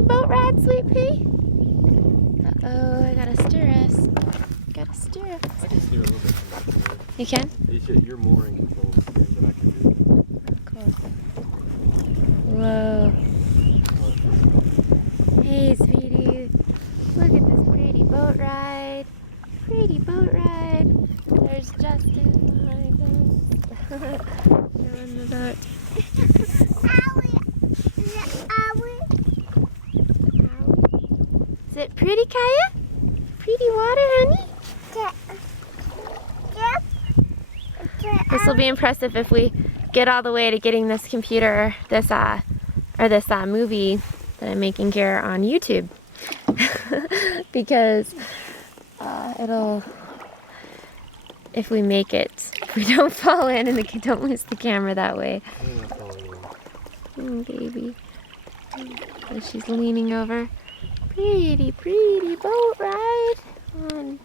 a boat ride, sweet pea? Uh-oh, I gotta steer us. Gotta steer us. I can steer a little bit from back here. You can? You're more in control of the steering than I can do. Cool. Whoa. Hey, sweetie. Look at this pretty boat ride. Pretty boat ride. There's Justin behind us. No in the boat. Is it pretty, Kaya? Pretty water, honey? This will be impressive if we get all the way to getting this computer, this movie that I'm making here on YouTube. Because if we make it, if we don't fall in and don't lose the camera that way. Baby. And she's leaning over. Pretty, pretty boat ride on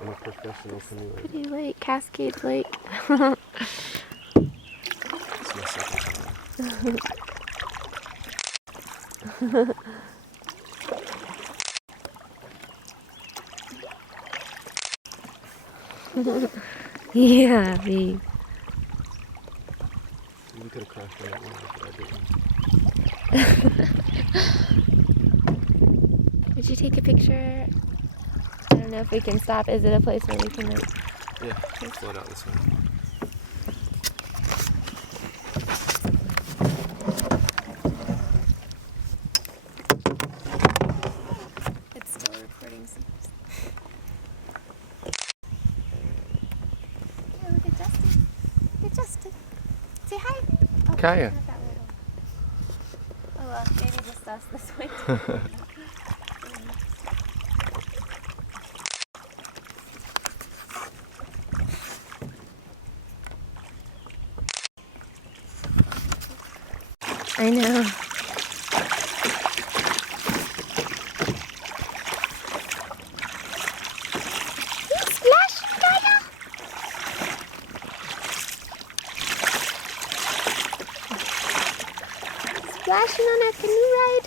I'm a professional simulator. pretty lake, Cascade Lake. It's my second time. Yeah, babe. You could have crashed on that one, but I didn't. Did you take a picture? I don't know if we can stop. Is it a place where we can like... Yeah, float out this way. It's still recording some. Yeah, look at Justin. Look at Justin. Say hi. Oh, Kaya. not that little. Oh well, maybe just us this way too. I know. Splash, Kaya! Splashing on our canoe ride.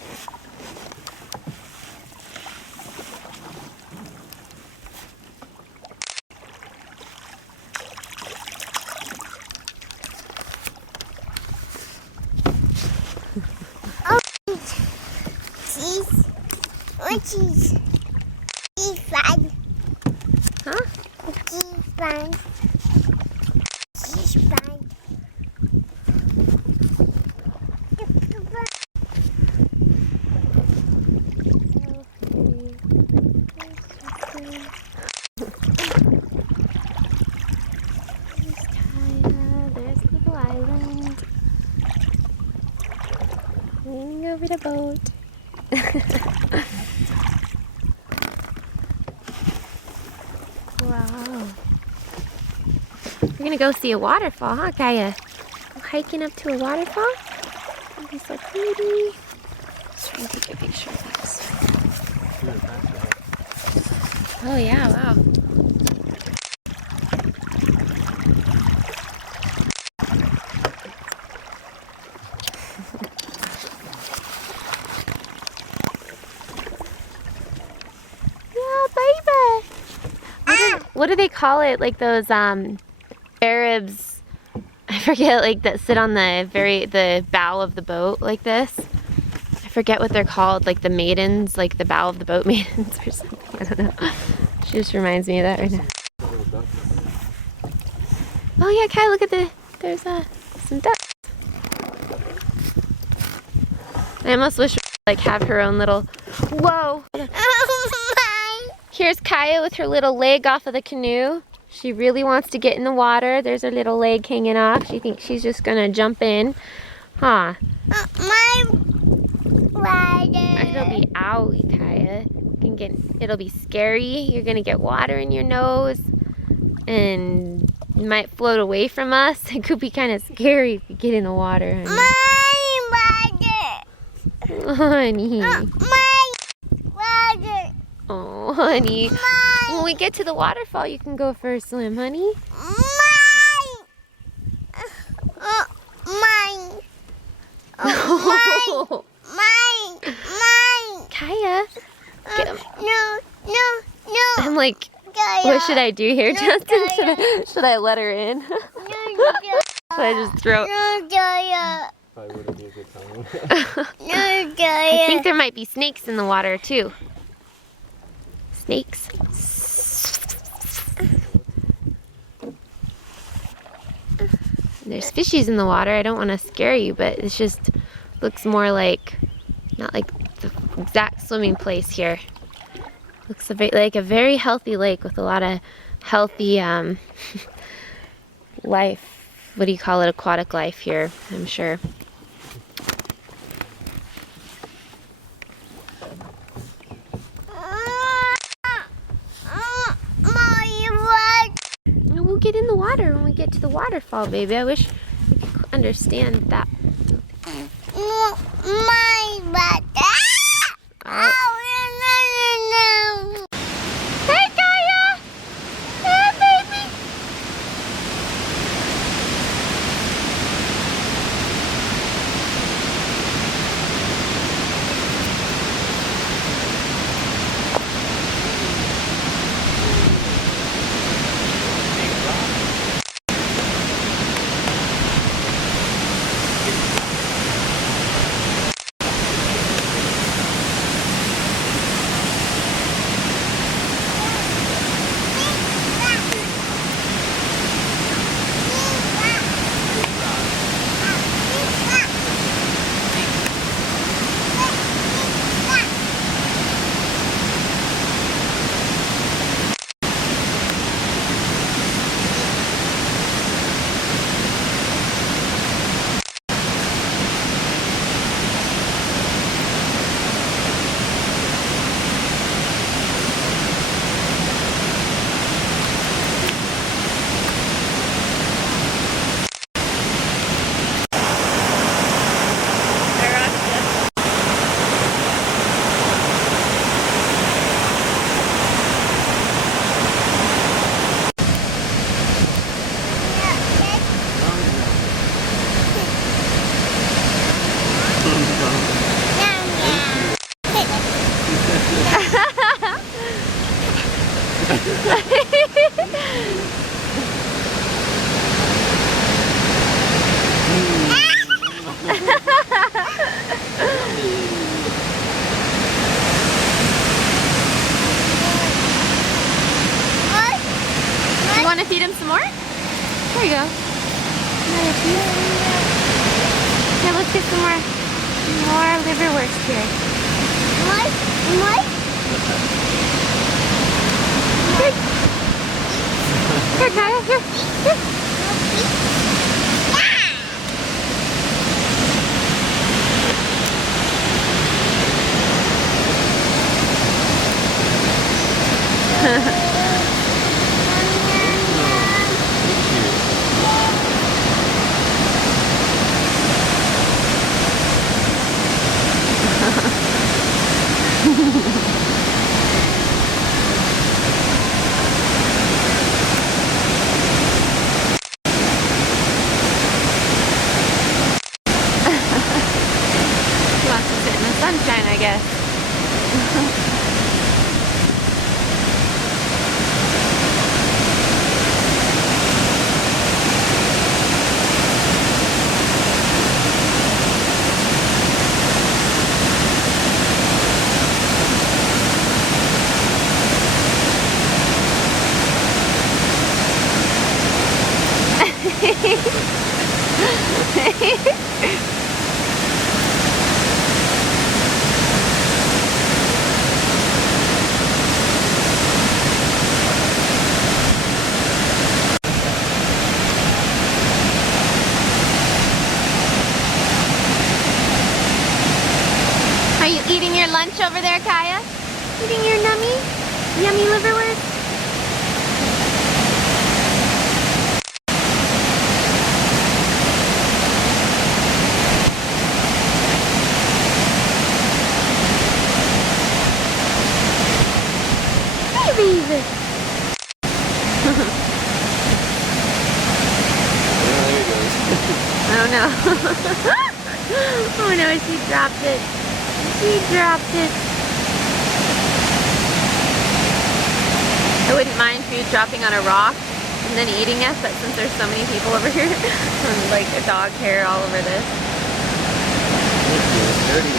Cheese. What cheese? Cheese fun. Huh? Cheese fun. Cheese fun. There's Little Island. Leaning over the boat. Wow. We're gonna go see a waterfall, huh, Kaya? Go hiking up to a waterfall? It'll be so pretty. Let's try and take a picture of this. Oh yeah, wow. What do they call it? Like those Arabs, I forget, like that sit on the bow of the boat like this. I forget what they're called, like the maidens, like the bow of the boat maidens or something. I don't know. She just reminds me of that right now. Oh yeah, Kai, look at there's some ducks. I almost wish we could, like have her own little, whoa. Here's Kaya with her little leg off of the canoe. She really wants to get in the water. There's her little leg hanging off. She thinks she's just gonna jump in. Huh? My water. It'll be owie, Kaya. It'll be scary. You're gonna get water in your nose. And you might float away from us. It could be kind of scary if you get in the water, honey. My water. Honey. My water. Oh, honey. When we get to the waterfall, you can go for a swim, honey. Mine. Mine. Oh, Mine. I'm like, what should I do here, Justin? Should I let her in? Should I just throw? Probably wouldn't be a good time. I think there might be snakes in the water too. Snakes. There's fishies in the water. I don't want to scare you, but it just looks more like, not like the exact swimming place here. Looks like a very healthy lake with a lot of healthy life. What do you call it? Aquatic life here, I'm sure. We'll get in the water when we get to the waterfall, baby. I wish you could understand that. My butt. Oh. No. Hey, Kaya! Hey, baby! You want to feed him some more? There you go. Another piece. Here, let's get some more liverwurst here. What? Here, Kaya, here. He wants to sit in the sunshine, I guess. Are you eating your lunch over there, Kaya? Eating your yummy liverwurst? Baby! There he goes. Oh no. Oh no, she dropped it. She dropped it. I wouldn't mind food dropping on a rock and then eating it, but since there's so many people over here, and like a dog hair all over this. It's dirty.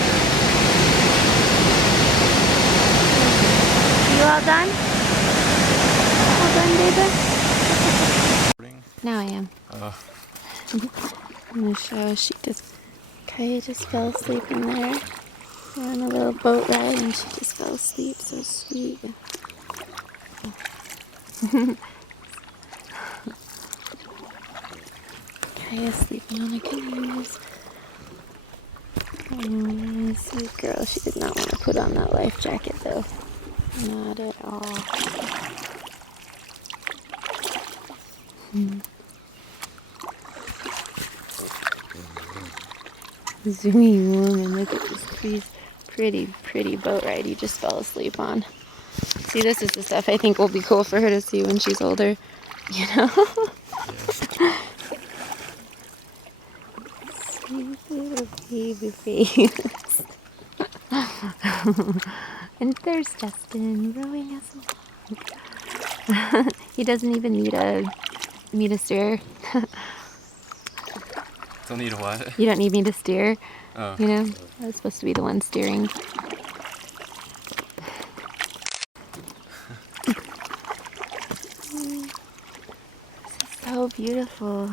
You all done? All done, David? Now I am. I'm gonna show Kaya just fell asleep in there. We're on a little boat ride and she just fell asleep, so sweet. Kaya's sleeping on a canoes. Oh, sweet girl. She did not want to put on that life jacket though. Not at all. Zoomy woman, look at this pretty boat ride you just fell asleep on. See, this is the stuff I think will be cool for her to see when she's older, you know? Sweet little baby face. And there's Justin rowing us along. He doesn't even need a steer. Don't need a what? You don't need me to steer. Oh. You know, I was supposed to be the one steering. This is so beautiful.